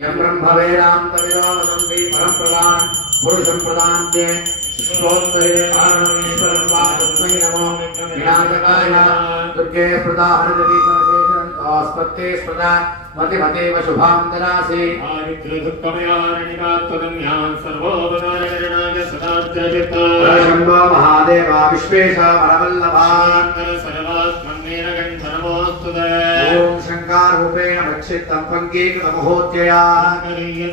यं ब्रह्मवेदान्तविदो वदन्ति परं प्रदान पुरुषं प्रदान्ते श्रोत्तरे कारणमीश्वरं वा तस्मै नमो विनाशकाय दुर्गे प्रदा हरदीशेषन्तोस्पत्ते स्प्रदा मतिमतेव शुभां ददासि आयुद्रदुःखमयारणिकात्वदन्यां सर्वोपकारणाय सदार्जयिता शम्भो महादेव विश्वेश वरवल्लभा सर्वात्मन्नेन गन्धर्वोऽस्तुते ॐ शङ्कररूपेण भक्षितं पङ्गीकृतमहोत्यया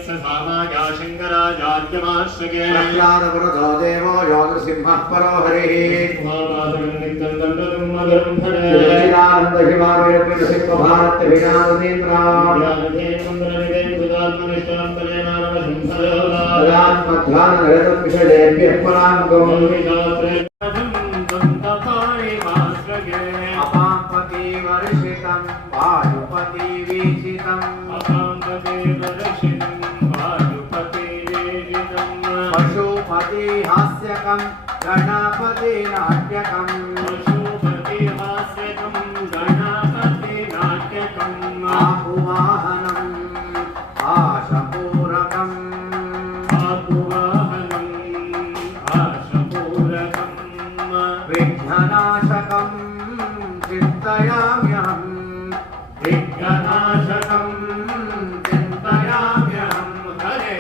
सामाया शङ्कराचार्यमाश्रये प्रह्लादवरदो देवो यो नृसिंहः परो हरिः अपाम्पति वर्षितं वायुपति वीक्षितं पशुपति हास्यकं गणपति नाट्यकं आहुवाहनम् आशपूरकम् विघ्ननाशकं चिन्तयाम्यहं चिन्तयाम्यहं हरे